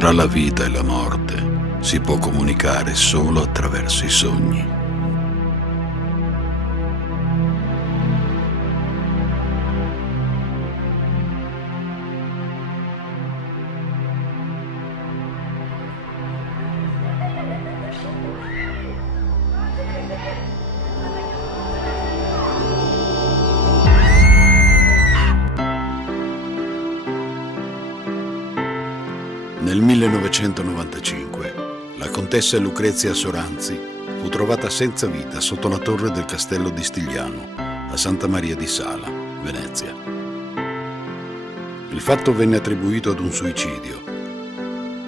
Tra la vita e la morte si può comunicare solo attraverso i sogni. Nel 1995 la contessa Lucrezia Soranzi fu trovata senza vita sotto la torre del castello di Stigliano, a Santa Maria di Sala, Venezia. Il fatto venne attribuito ad un suicidio.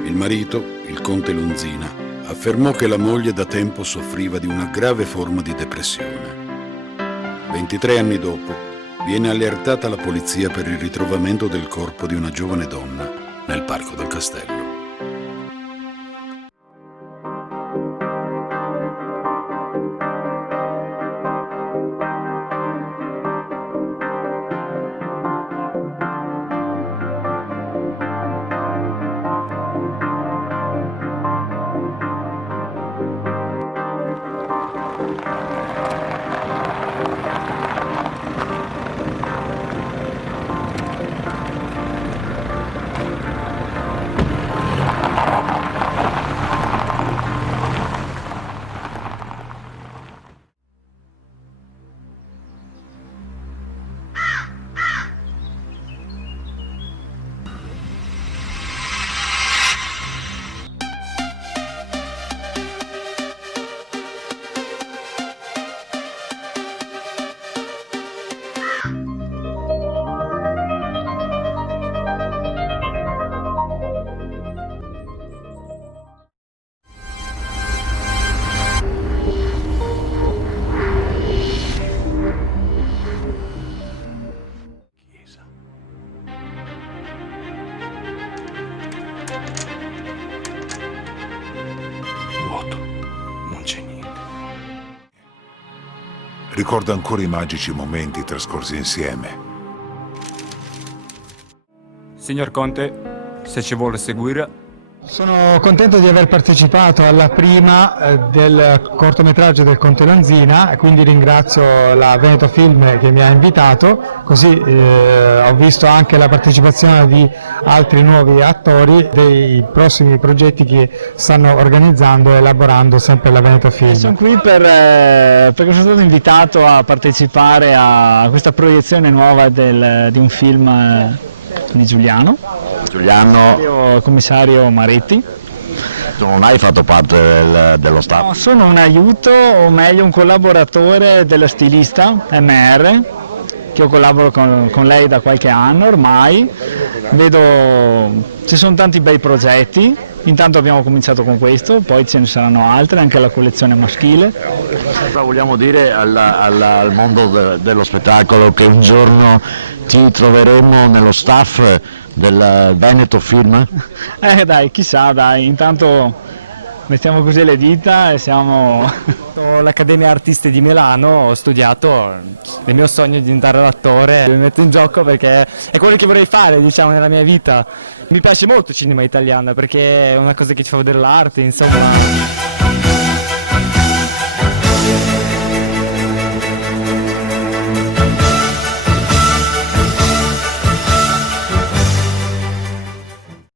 Il marito, il conte Lonzina, affermò che la moglie da tempo soffriva di una grave forma di depressione. 23 anni dopo viene allertata la polizia per il ritrovamento del corpo di una giovane donna nel parco del castello. Vuoto, non c'è niente. Ricordo ancora i magici momenti trascorsi insieme. Signor Conte, se ci vuole seguire. Sono contento di aver partecipato alla prima del cortometraggio del Conte Lonzina e quindi ringrazio la Veneto Film che mi ha invitato, così ho visto anche la partecipazione di altri nuovi attori dei prossimi progetti che stanno organizzando e elaborando sempre la Veneto Film. Sono qui perché sono stato invitato a partecipare a questa proiezione nuova di un film di Giuliano, io commissario Maretti. Tu non hai fatto parte dello staff? No, sono un aiuto, o meglio un collaboratore della stilista MR, che io collaboro con lei da qualche anno ormai. Vedo ci sono tanti bei progetti, intanto abbiamo cominciato con questo, poi ce ne saranno altri, anche la collezione maschile. Cosa vogliamo dire al mondo dello spettacolo, che un giorno ti troveremo nello staff del Veneto Film? Dai, chissà, dai, intanto mettiamo così le dita e siamo... All'Accademia Artisti di Milano ho studiato, il mio sogno è diventare l'attore, mi metto in gioco perché è quello che vorrei fare, diciamo, nella mia vita. Mi piace molto il cinema italiano perché è una cosa che ci fa vedere l'arte, insomma.